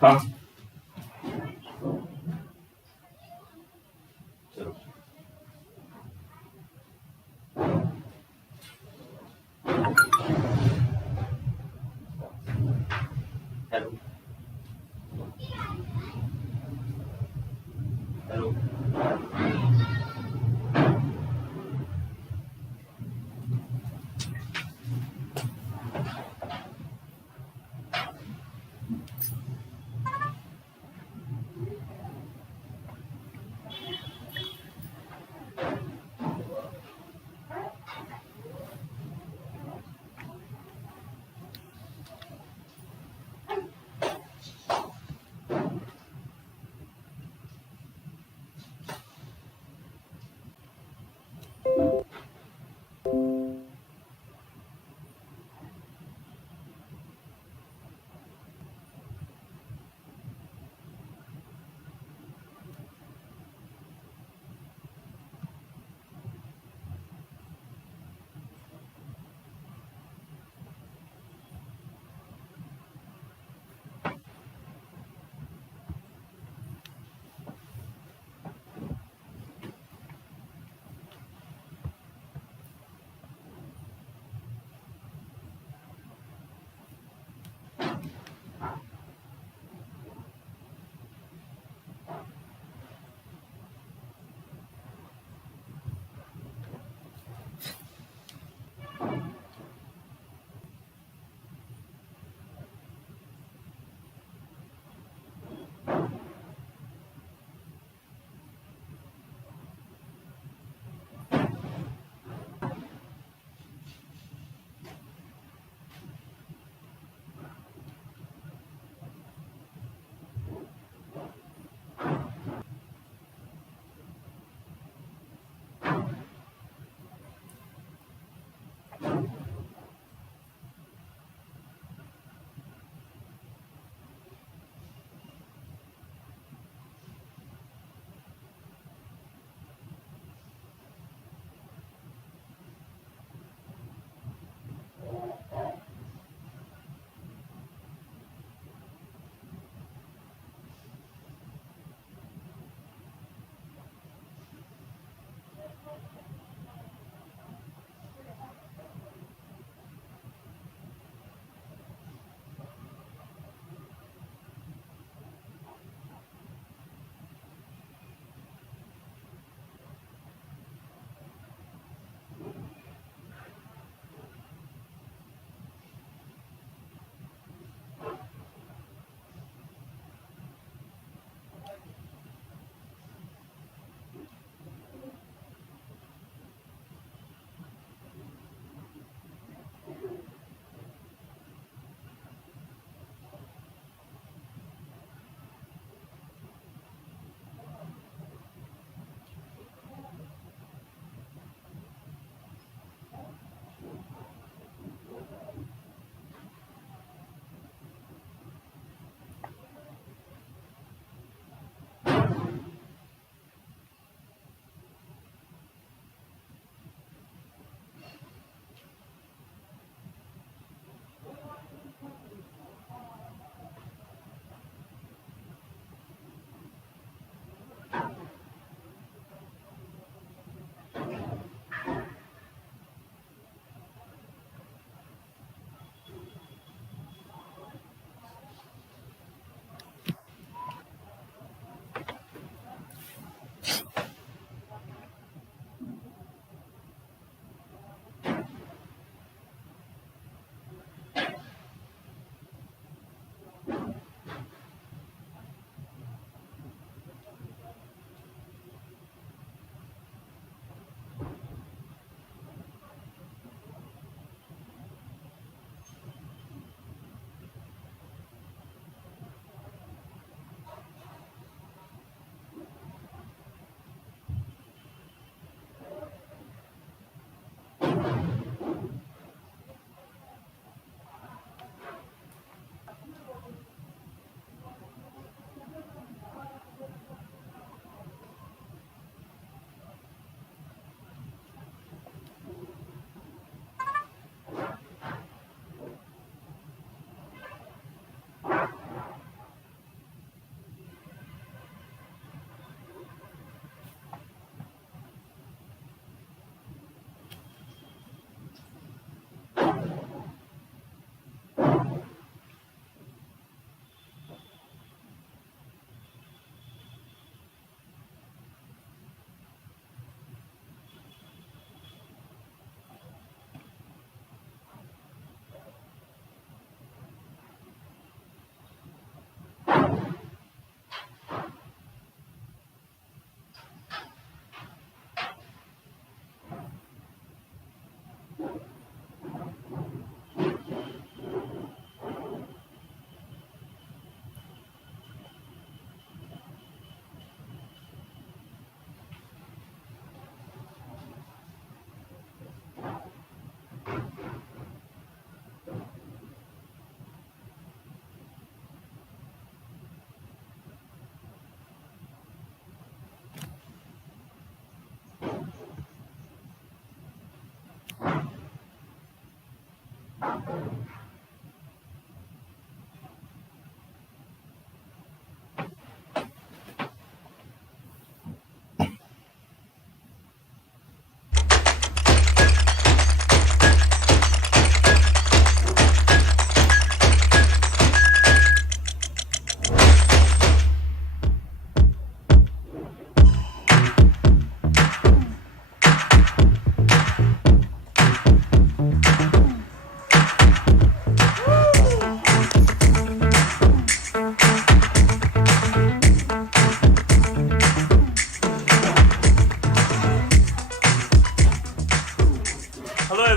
Huh? So, hello, hello.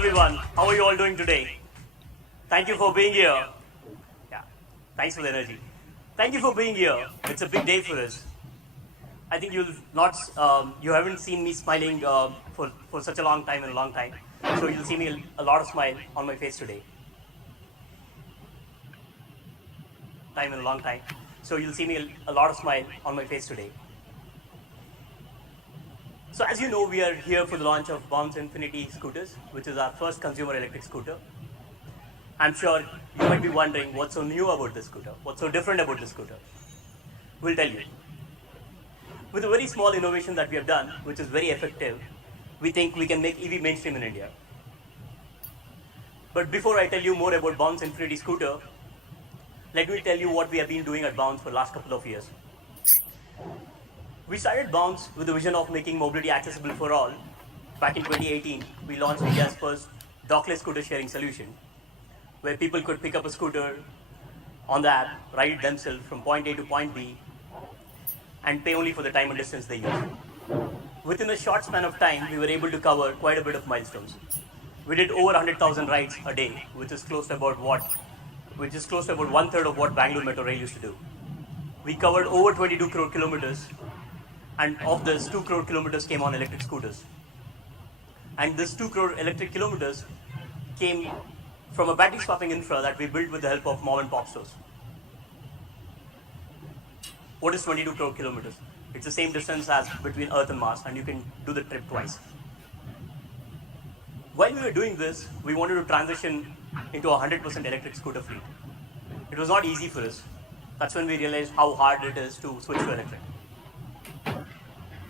everyone. How are you all doing today? Thank you for being here. Yeah, thanks for the energy. Thank you for being here. It's a big day for us. I think you haven't seen me smiling for such a long time and a long time. So you'll see me a lot of smile on my face today. Time and a long time. So you'll see me a lot of smile on my face today. So as you know, we are here for the launch of Bounce Infinity scooters, which is our first consumer electric scooter. I'm sure you might be wondering what's so new about this scooter, what's so different about this scooter. We'll tell you. With a very small innovation that we have done, which is very effective, we think we can make EV mainstream in India. But before I tell you more about Bounce Infinity scooter, let me tell you what we have been doing at Bounce for the last couple of years. We started Bounce with the vision of making mobility accessible for all. Back in 2018, we launched India's first dockless scooter sharing solution, where people could pick up a scooter on the app, ride it themselves from point A to point B, and pay only for the time and distance they use. Within a short span of time, we were able to cover quite a bit of milestones. We did over 100,000 rides a day, which is close to about one-third of what Bangalore Metro Rail used to do. We covered over 22 crore kilometers, and of this, 2 crore kilometers came on electric scooters. And this 2 crore electric kilometers came from a battery swapping infra that we built with the help of mom and pop stores. What is 22 crore kilometers? It's the same distance as between Earth and Mars, and you can do the trip twice. While we were doing this, we wanted to transition into a 100% electric scooter fleet. It was not easy for us. That's when we realized how hard it is to switch to electric.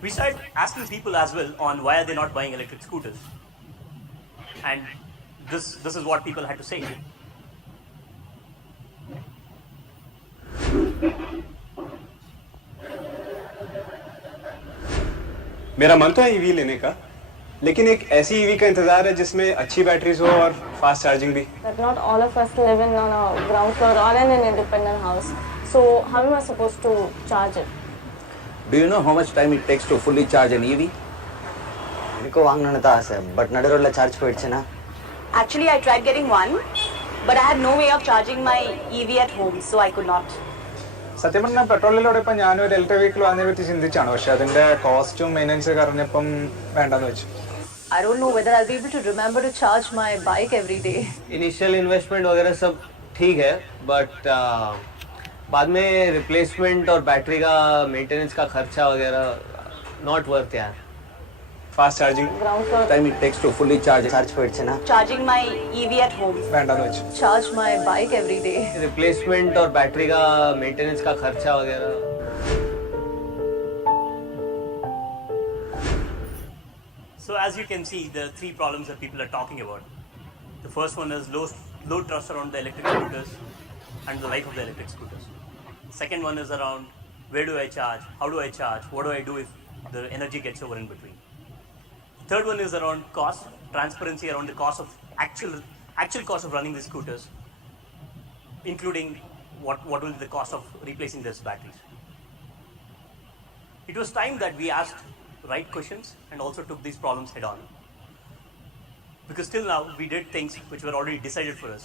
We started asking people as well on why are they not buying electric scooters. And this is what people had to say. मेरा मन तो है EV लेने का, लेकिन एक ऐसी EV का इंतजार है जिसमें अच्छी बैटरीज हो और फास्ट चार्जिंग भी. But not all of us live in on a ground floor or in an independent house. So how am I supposed to charge it? Do you know how much time it takes to fully charge an EV? मेरे वांगना था आसे, but नडर वाला charge point से ना. Actually, I tried getting one, but I had no way of charging my EV at home, so I could not. സത്യം പറഞ്ഞാൽ പെട്രോളിലോടൊപ്പം ഞാനും ഒരു ഇലക്ട്രിക് വെഹിക്കിൾ അതിനെ പറ്റി ചിന്തിച്ചാണ്, പക്ഷെ അതിന്റെ കോസ്റ്റും മെയിൻ്റനൻസ് പറഞ്ഞപ്പം വേണ്ടെന്ന് വെച്ചു. I don't know whether I'll be able to remember to charge my bike every day. Initial investment वगैरह सब ठीक है, but बाद में रिप्लेसमेंट और बैटरी का मेंटेनेंस का खर्चा वगैरह not worth यार. Fast charging Ground floor. Time it takes to fully charge point से ना. Charging my EV at home. വേണ്ടെന്ന് വെച്ചു. Charge my bike every day. Replacement और बैटरी का मेंटेनेंस का खर्चा वगैरह. So as you can see, there are three problems that people are talking about. The first one is low trust around the electric scooters and the life of the electric scooters. Second one is around where do I charge, how do I charge, what do I do if the energy gets over in between. Third one is around cost, transparency around the cost of actual cost of running these scooters, including what will be the cost of replacing these batteries. It was time that we asked right questions and also took these problems head on. Because till now, we did things which were already decided for us.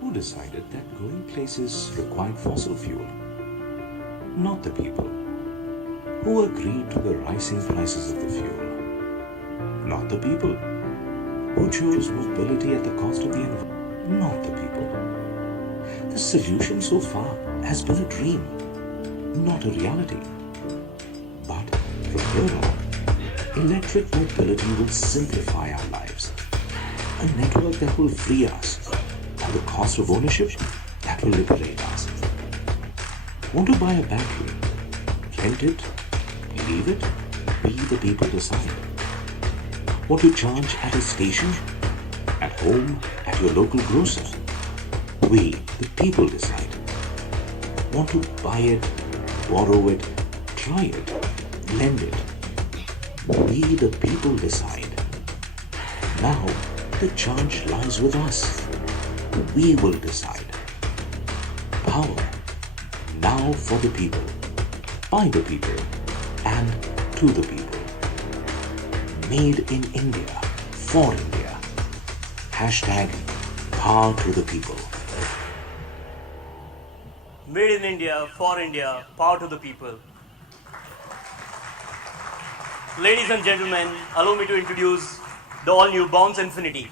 Who decided that going places required fossil fuel? Not the people. Who agreed to the rising prices of the fuel? Not the people. Who chose mobility at the cost of the environment? Not the people. The solution so far has been a dream, not a reality. But from here on, electric mobility will simplify our lives. A network that will free us, and the cost of ownership that will liberate us. Want to buy a battery? Rent it? Leave it? We the people decide. Want to charge at a station? At home? At your local grocer? We the people decide. Want to buy it? Borrow it? Try it? Lend it? We the people decide. Now the charge lies with us. We will decide. Power now for the people, by the people, and to the people. Made in India, for India. Hashtag power to the people. Made in India, for India, power to the people. Ladies and gentlemen, allow me to introduce the all-new Bounce Infinity.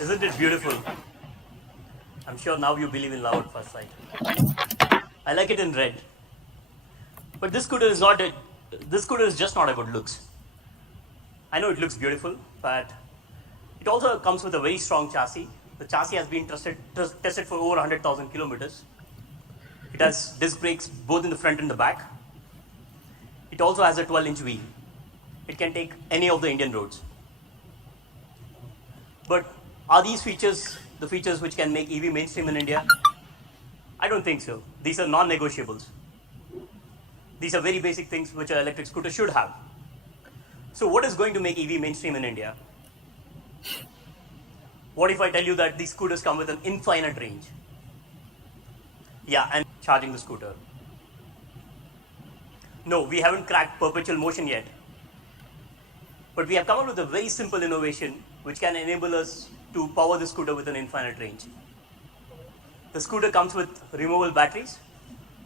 Isn't it beautiful? I'm sure now you believe in love at first sight. I like it in red. But this scooter is not a, this scooter is just not about looks. I know it looks beautiful, but it also comes with a very strong chassis. The chassis has been tested for over 100,000 kilometers. It has disc brakes both in the front and the back. It also has a 12-inch wheel. It can take any of the Indian roads. But are these features the features which can make EV mainstream in India? I don't think so. These are non-negotiables. These are very basic things which an electric scooter should have. So what is going to make EV mainstream in India? What if I tell you that these scooters come with an infinite range? Yeah, and charging the scooter. No, we haven't cracked perpetual motion yet. But we have come up with a very simple innovation which can enable us to power the scooter with an infinite range. The scooter comes with removable batteries.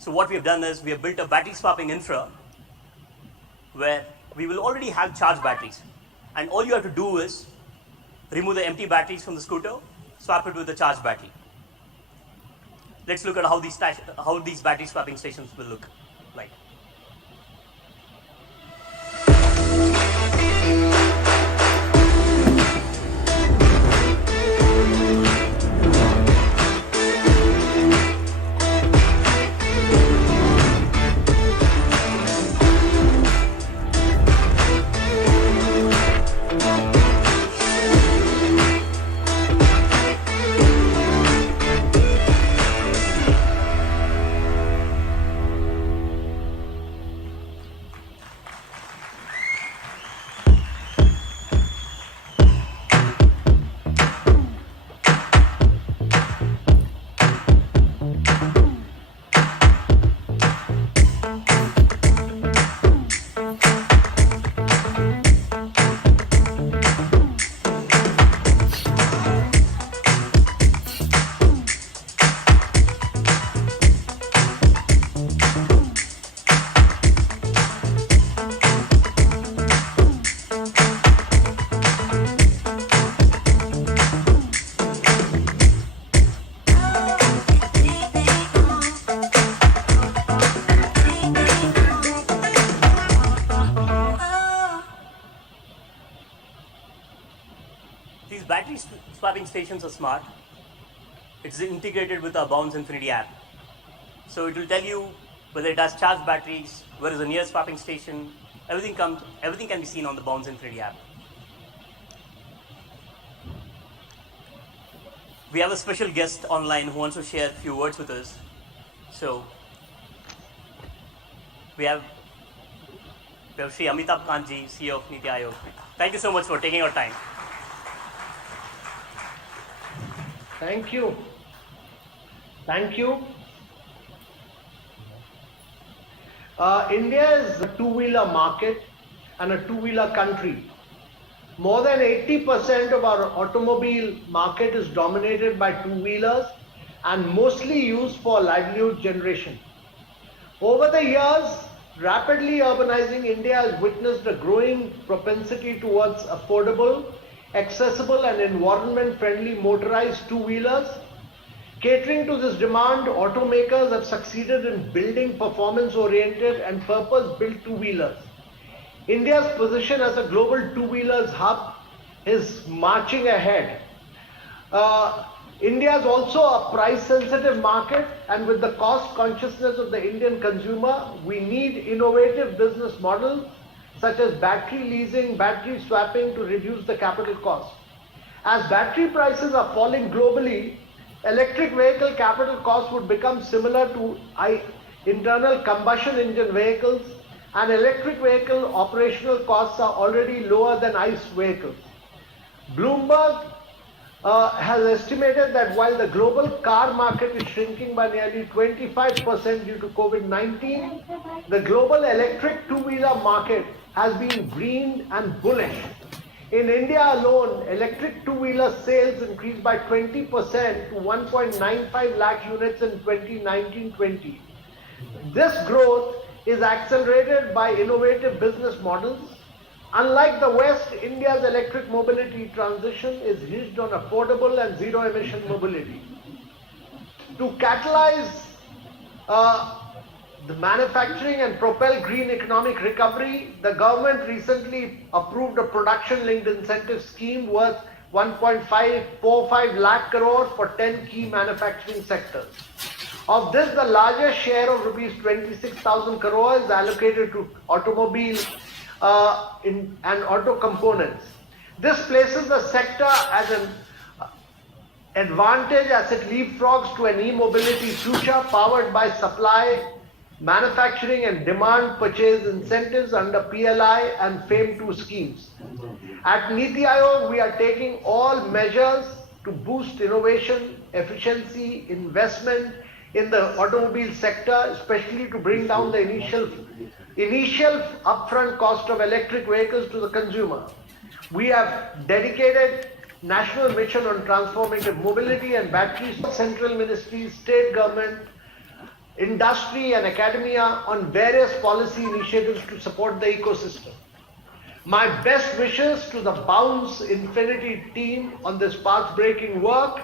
So what we have done is we have built a battery swapping infra where we will already have charged batteries. And all you have to do is remove the empty batteries from the scooter, swap it with the charged battery. Let's look at how these battery swapping stations will look like. These battery swapping stations are smart. It's integrated with our Bounce Infinity app. So it will tell you whether it has charged batteries, where is the nearest swapping station. Everything can be seen on the Bounce Infinity app. We have a special guest online who wants to share a few words with us. So we have Shri Amitabh Kantji, CEO of Niti Aayog. Thank you so much for taking your time. Thank you. Thank you. India is a two-wheeler market and a two-wheeler country. More than 80% of our automobile market is dominated by two-wheelers and mostly used for livelihood generation. Over the years, rapidly urbanizing India has witnessed a growing propensity towards affordable, accessible and environment-friendly motorized two-wheelers. Catering to this demand, automakers have succeeded in building performance-oriented and purpose-built two-wheelers. India's position as a global two-wheelers hub is marching ahead. India is also a price-sensitive market, and with the cost consciousness of the Indian consumer, we need innovative business models such as battery leasing, battery swapping to reduce the capital cost. As battery prices are falling globally, electric vehicle capital costs would become similar to internal combustion engine vehicles, and electric vehicle operational costs are already lower than ICE vehicles. Bloomberg has estimated that while the global car market is shrinking by nearly 25% due to COVID-19, the global electric two-wheeler market has been green and bullish. In India alone, electric two-wheeler sales increased by 20% to 1.95 lakh units in 2019-20. This growth is accelerated by innovative business models. Unlike the West, India's electric mobility transition is hinged on affordable and zero-emission mobility. To catalyze the manufacturing and propel green economic recovery, the government recently approved a production-linked incentive scheme worth 1.545 lakh crore for 10 key manufacturing sectors. Of this, the largest share of rupees 26,000 crore is allocated to automobile and auto components. This places the sector as an advantage as it leapfrogs to an e-mobility future powered by supply, manufacturing and demand purchase incentives under PLI and FAME2 schemes. At Niti Aayog, we are taking all measures to boost innovation, efficiency, investment in the automobile sector, especially to bring down the initial upfront cost of electric vehicles to the consumer. We have dedicated national mission on transformative mobility and batteries, central ministries, state government, industry and academia on various policy initiatives to support the ecosystem. My best wishes to the Bounce Infinity team on this path-breaking work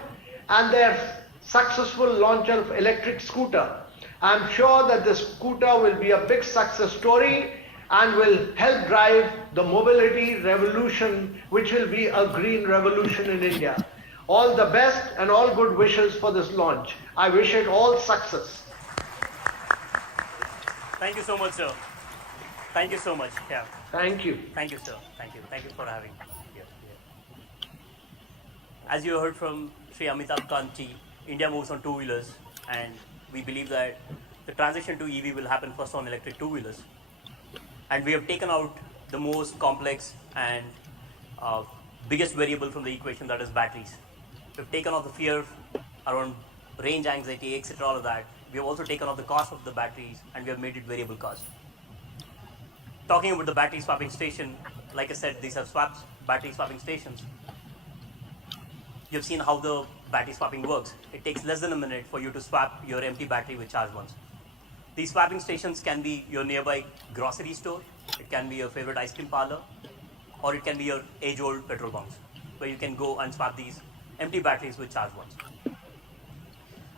and their successful launch of electric scooter. I'm sure that this scooter will be a big success story and will help drive the mobility revolution, which will be a green revolution in India. All the best and all good wishes for this launch. I wish it all success. Thank you so much, sir. Thank you so much. Yeah. Thank you. Thank you, sir. Thank you. Thank you for having me here. As you heard from Sri Amitabh Kanti, India moves on two-wheelers, and we believe that the transition to EV will happen first on electric two-wheelers. And we have taken out the most complex and biggest variable from the equation, that is batteries. We've taken off the fear around range anxiety, etc., all of that. We have also taken off the cost of the batteries, and we have made it variable cost. Talking about the battery swapping station, like I said, these are battery swapping stations. You've seen how the battery swapping works. It takes less than a minute for you to swap your empty battery with charged ones. These swapping stations can be your nearby grocery store, it can be your favorite ice cream parlor, or it can be your age-old petrol bunks, where you can go and swap these empty batteries with charged ones.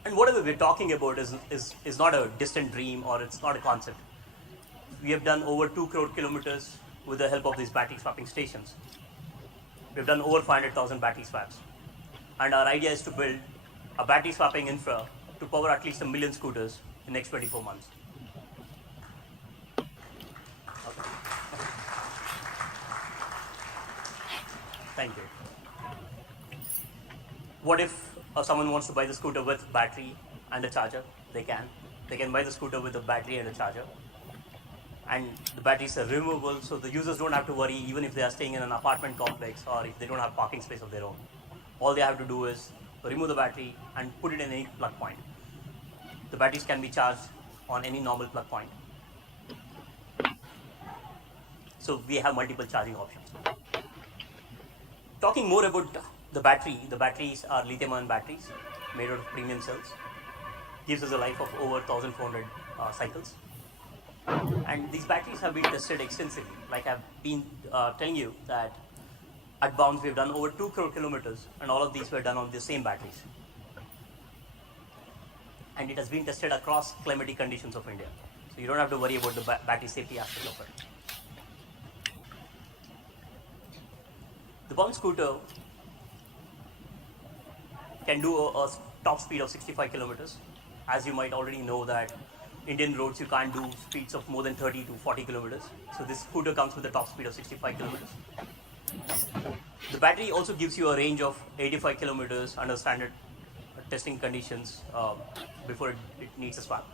And whatever we're talking about is not a distant dream, or it's not a concept. We have done over 2 crore kilometers with the help of these battery swapping stations. We've done over 500,000 battery swaps. And our idea is to build a battery swapping infra to power at least 1 million scooters in the next 24 months. Okay. Thank you. What if someone wants to buy the scooter with battery and a charger? They can. They can buy the scooter with a battery and a charger. And the batteries are removable, so the users don't have to worry even if they are staying in an apartment complex or if they don't have parking space of their own. All they have to do is remove the battery and put it in any plug point. The batteries can be charged on any normal plug point. So we have multiple charging options. Talking more about the batteries are lithium-ion batteries made out of premium cells. Gives us a life of over 1,400 cycles. And these batteries have been tested extensively. Like I've been telling you that at Bounce we've done over 2 crore kilometers, and all of these were done on the same batteries. And it has been tested across climatic conditions of India. So you don't have to worry about the battery safety aspect of it. The Bounce scooter can do a top speed of 65 kilometers. As you might already know that Indian roads you can't do speeds of more than 30 to 40 kilometers. So this scooter comes with a top speed of 65 kilometers. The battery also gives you a range of 85 kilometers under standard testing conditions before it needs a swap.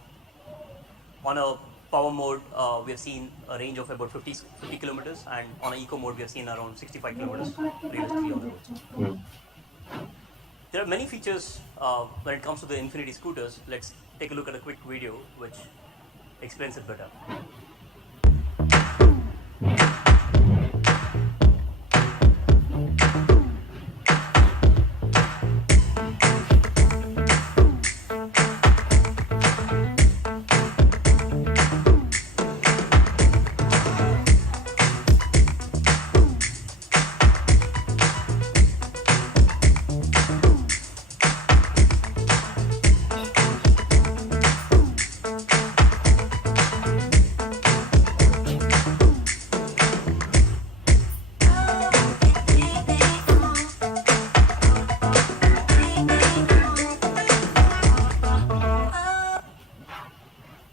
On a power mode, we have seen a range of about 50 kilometers, and on an eco mode, we have seen around 65 kilometers realistically on the roads. There are many features when it comes to the Infinity scooters. Let's take a look at a quick video which explains it better.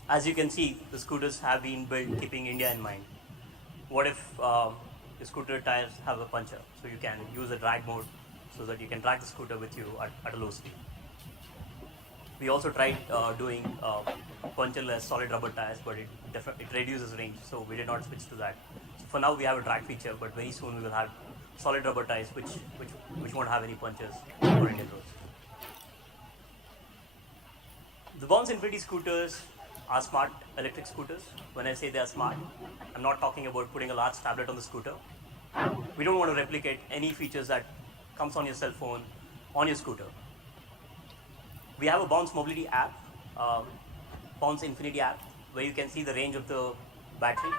As you can see, the scooters have been built keeping India in mind. What if the scooter tires have a puncture? So you can use a drag mode so that you can drag the scooter with you at a low speed. We also tried doing punctureless solid rubber tires, but it reduces range, so we did not switch to that. So for now, we have a drag feature, but very soon we will have solid rubber tires, which won't have any punctures for Indian roads. The Bounce Infinity scooters are smart electric scooters. When I say they are smart, I'm not talking about putting a large tablet on the scooter. We don't want to replicate any features that comes on your cell phone on your scooter. We have a Bounce Mobility app, Bounce Infinity app, where you can see the range of the battery,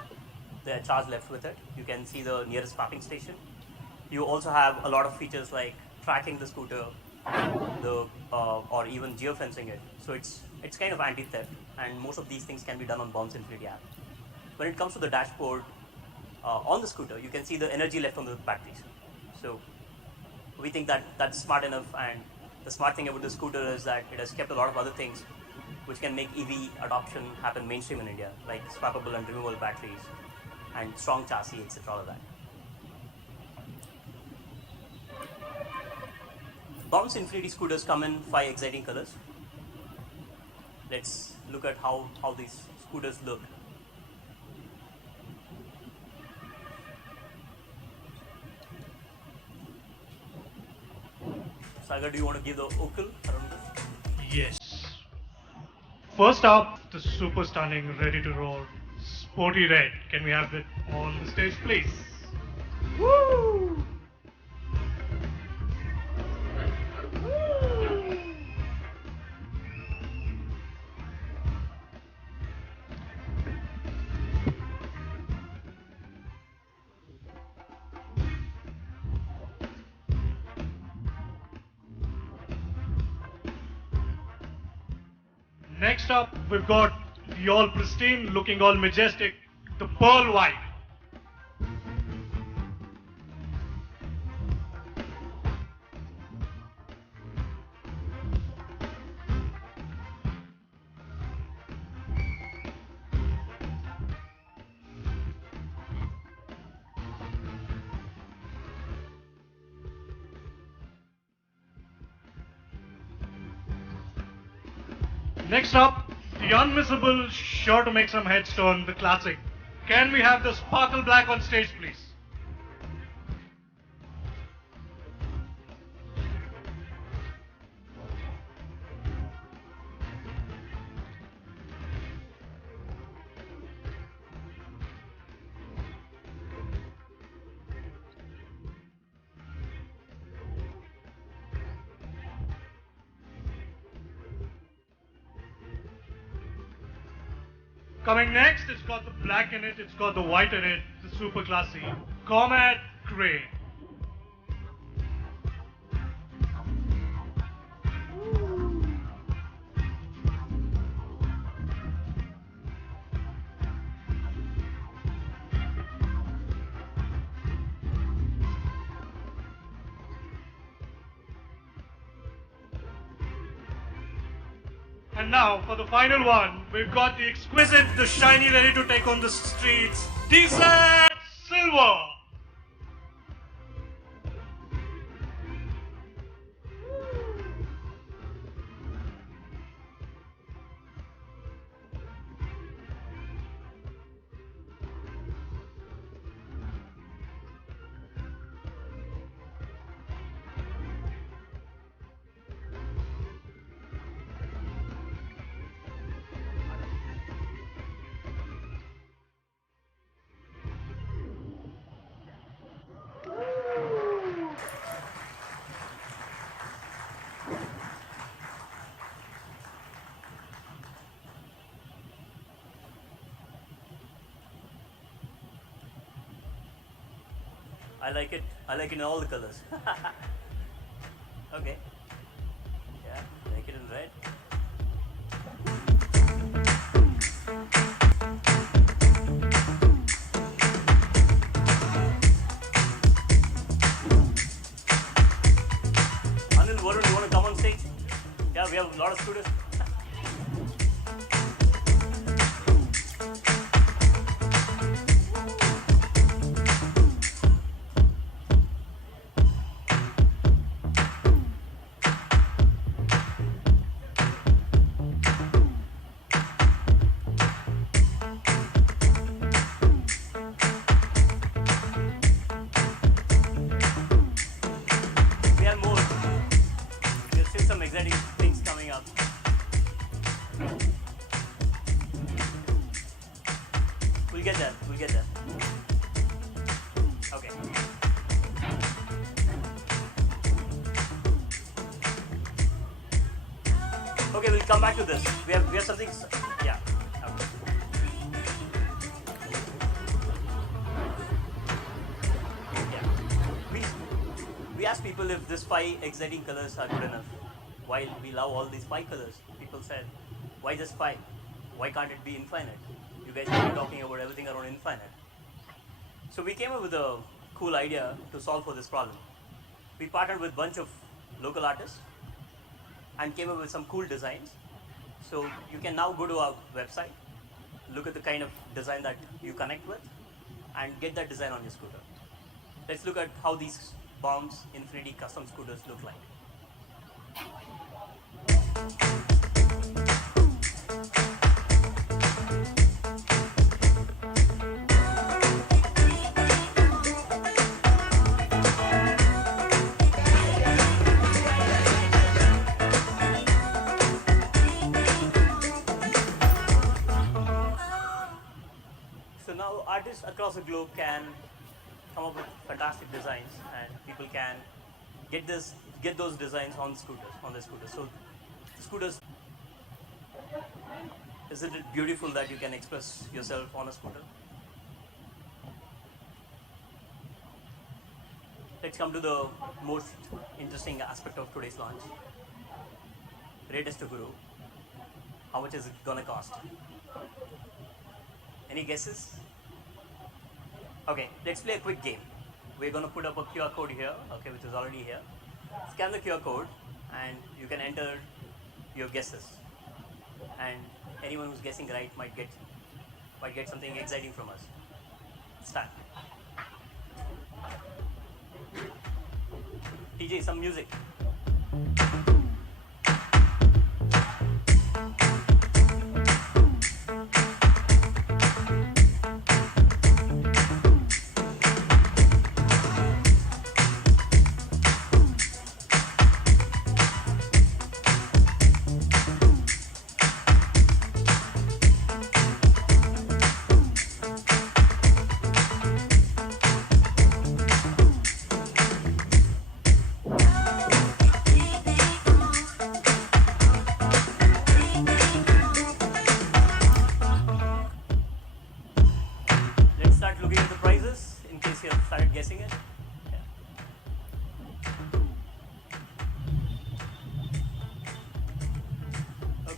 the charge left with it. You can see the nearest swapping station. You also have a lot of features like tracking the scooter, or even geofencing it. So it's kind of anti-theft, and most of these things can be done on Bounce Infinity app. When it comes to the dashboard on the scooter, you can see the energy left on the batteries. So we think that that's smart enough, and the smart thing about the scooter is that it has kept a lot of other things which can make EV adoption happen mainstream in India, like swappable and removable batteries and strong chassis, etc. All of that. Bounce Infinity scooters come in 5 exciting colors. Let's look at how these scooters look. Sagar, do you want to give the vocal around this? Yes. First up, the super stunning, ready to roll, sporty red. Can we have it on the stage, please? Woo! Next up, we've got the all pristine, looking all majestic, the pearl white. Next up, the unmissable, sure to make some heads turn, the classic. Can we have the sparkle black on stage, please? Coming next, it's got the black in it, it's got the white in it, the super classy Comet Gray. And now for the final one, we've got the exquisite, the shiny, ready to take on the streets, Decent Silver. I like it. I like it in all the colors. Okay. Yeah, like it in red. Anil, Varun, you want to come on stage? Yeah, we have a lot of scooters. We have more. There's still some exciting things coming up. We'll get there. We'll get there. Okay. Okay, we'll come back to this. We have something. Yeah. Okay. Yeah. We asked people if these 5 exciting colors are good enough. While we love all these 5 colors, people said, why just 5? Why can't it be infinite? You guys are talking about everything around infinite. So we came up with a cool idea to solve for this problem. We partnered with a bunch of local artists and came up with some cool designs. So you can now go to our website, look at the kind of design that you connect with, and get that design on your scooter. Let's look at how these Bounce Infinity custom scooters look like. So now artists across the globe can come up with fantastic designs, and people can get those designs on their scooters. So the scooters, isn't it beautiful that you can express yourself on a scooter? Let's come to the most interesting aspect of today's launch. Latest to Guru. How much is it gonna cost? Any guesses? Okay, let's play a quick game. We're gonna put up a QR code here, okay, which is already here. Scan the QR code and you can enter your guesses. And anyone who's guessing right might get something exciting from us. Start. TJ, some music.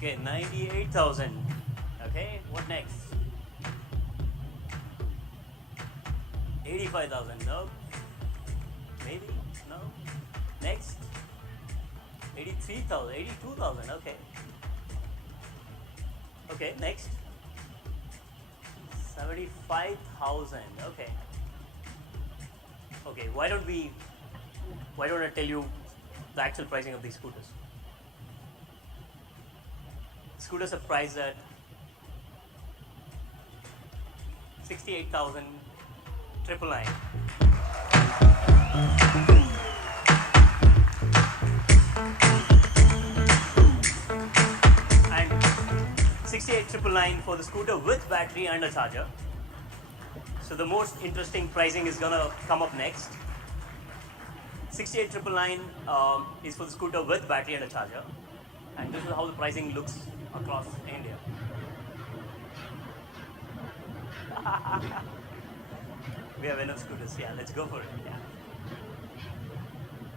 Okay, 98,000. Okay, what next? 85,000. No. Maybe. No. Next. 83,000. 82,000. Okay. Okay, next. 75,000. Okay. Okay, why don't I tell you the actual pricing of these scooters? Scooters are priced at 68,999. And 68,999 for the scooter with battery and a charger. So the most interesting pricing is gonna come up next. 68,999 is for the scooter with battery and a charger, and this is how the pricing looks across India. We have enough scooters. Yeah, let's go for it. Yeah.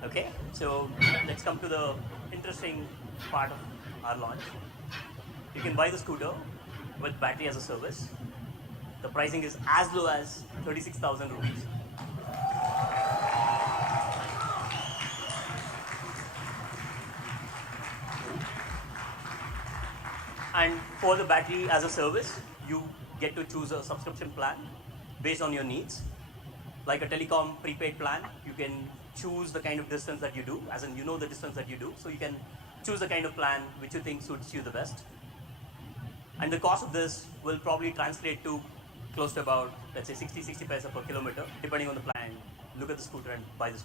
Okay, so let's come to the interesting part of our launch. You can buy the scooter with battery as a service. The pricing is as low as 36,000 rupees. And for the battery as a service, you get to choose a subscription plan based on your needs. Like a telecom prepaid plan, you can choose the kind of distance that you do, as in you know the distance that you do, so you can choose the kind of plan which you think suits you the best. And the cost of this will probably translate to close to about, let's say, 60 paisa per kilometer, depending on the plan. Look at the scooter and buy the scooter.